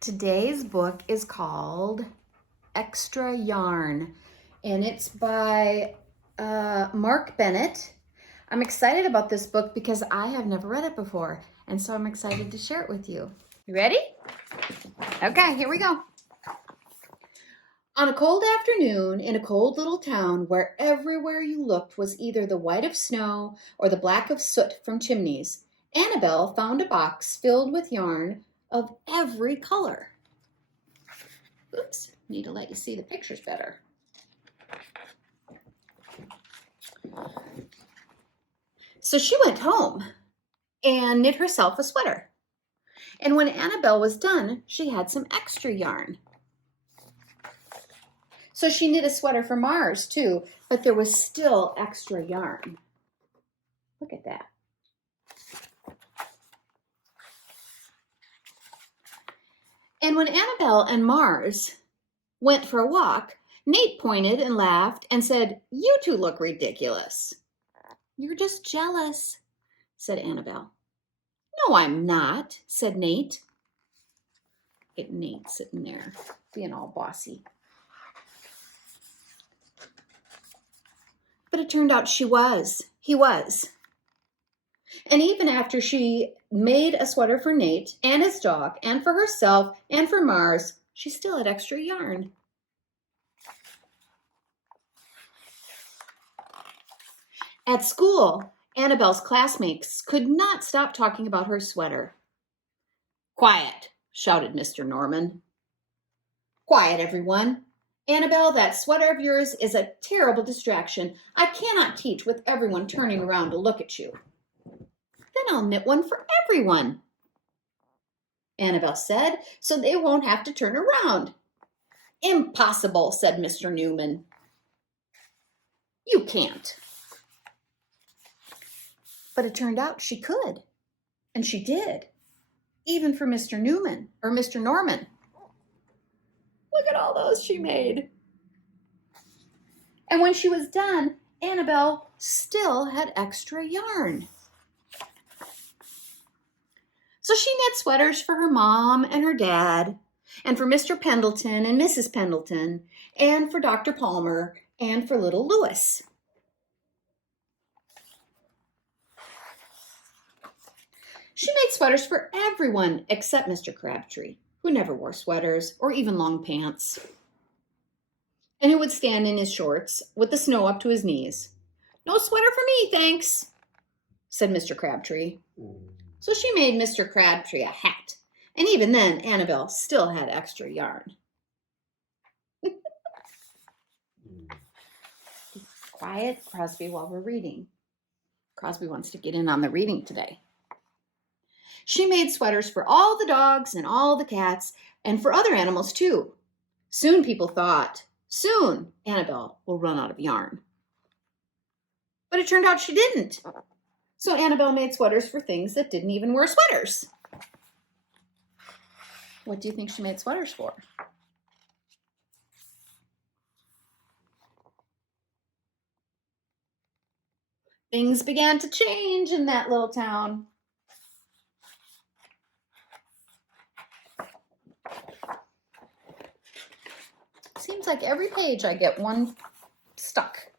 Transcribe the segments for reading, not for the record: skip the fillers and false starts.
Today's book is called Extra Yarn, and it's by Mark Bennett. I'm excited about this book because I have never read it before, and so I'm excited to share it with you. You ready? Okay, here we go. On a cold afternoon in a cold little town where everywhere you looked was either the white of snow or the black of soot from chimneys, Annabelle found a box filled with yarn of every color. Oops, need to let you see the pictures better. So she went home and knit herself a sweater. And when Annabelle was done, she had some extra yarn. So she knit a sweater for Mars too, but there was still extra yarn. Look at that. And when Annabelle and Mars went for a walk, Nate pointed and laughed and said, "You two look ridiculous." "You're just jealous," said Annabelle. "No, I'm not," said Nate. Get Nate sitting there, being all bossy. But it turned out he was. And even after she made a sweater for Nate and his dog and for herself and for Mars, she still had extra yarn. At school, Annabelle's classmates could not stop talking about her sweater. "Quiet," shouted Mr. Norman. "Quiet, everyone. Annabelle, that sweater of yours is a terrible distraction. I cannot teach with everyone turning around to look at you." "Then I'll knit one for everyone," Annabelle said, "so they won't have to turn around." "Impossible," said Mr. Newman. "You can't." But it turned out she could, and she did, even for Mr. Norman. Look at all those she made. And when she was done, Annabelle still had extra yarn. So she knit sweaters for her mom and her dad, and for Mr. Pendleton and Mrs. Pendleton, and for Dr. Palmer, and for little Louis. She made sweaters for everyone except Mr. Crabtree, who never wore sweaters or even long pants, and who would stand in his shorts with the snow up to his knees. "No sweater for me, thanks," said Mr. Crabtree. So she made Mr. Crabtree a hat, and even then Annabelle still had extra yarn. Quiet, Crosby, while we're reading. Crosby wants to get in on the reading today. She made sweaters for all the dogs and all the cats, and for other animals too. Soon people thought, soon Annabelle will run out of yarn. But it turned out she didn't. So Annabelle made sweaters for things that didn't even wear sweaters. What do you think she made sweaters for? Things began to change in that little town. Seems like every page I get one stuck.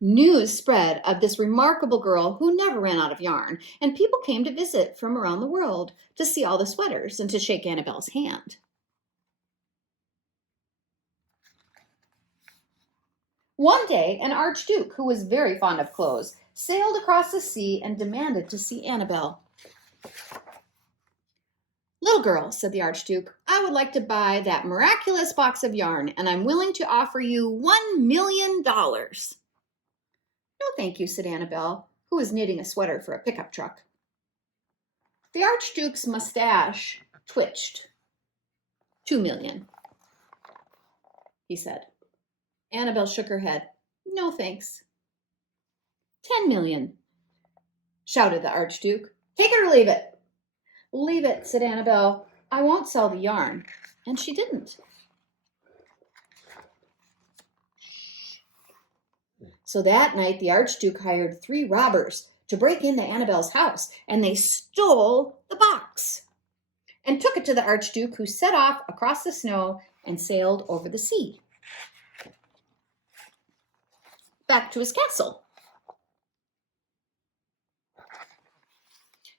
News spread of this remarkable girl who never ran out of yarn, and people came to visit from around the world to see all the sweaters and to shake Annabelle's hand. One day, an archduke who was very fond of clothes sailed across the sea and demanded to see Annabelle. "Little girl," said the archduke, "I would like to buy that miraculous box of yarn, and I'm willing to offer you $1 million. "No, thank you," said Annabelle, who was knitting a sweater for a pickup truck. The archduke's mustache twitched. $2 million, he said. Annabelle shook her head. "No, thanks." $10 million, shouted the archduke. "Take it or leave it." "Leave it," said Annabelle. "I won't sell the yarn." And she didn't. So that night the archduke hired 3 robbers to break into Annabelle's house, and they stole the box. and took it to the Archduke, who set off across the snow and sailed over the sea back to his castle.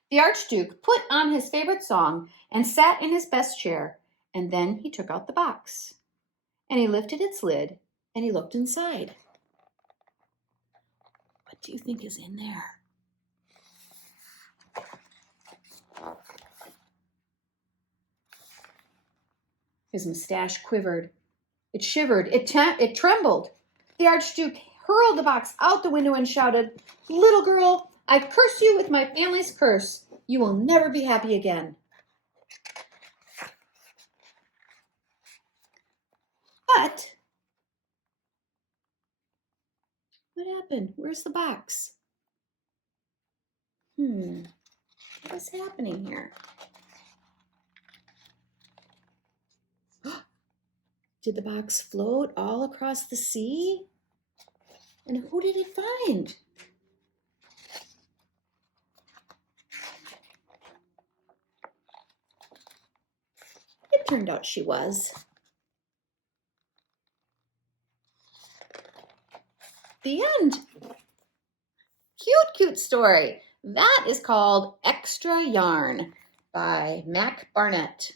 The Archduke put on his favorite song and sat in his best chair, and then he took out the box, and he lifted its lid, and he looked inside. What do you think is in there? His mustache quivered. It shivered. It trembled. The Archduke hurled the box out the window and shouted, "Little girl, I curse you with my family's curse. You will never be happy again." But what happened? Where's the box? What's happening here? Did the box float all across the sea? And who did it find? It turned out she was. The end. Cute, cute story. That is called Extra Yarn by Barnett.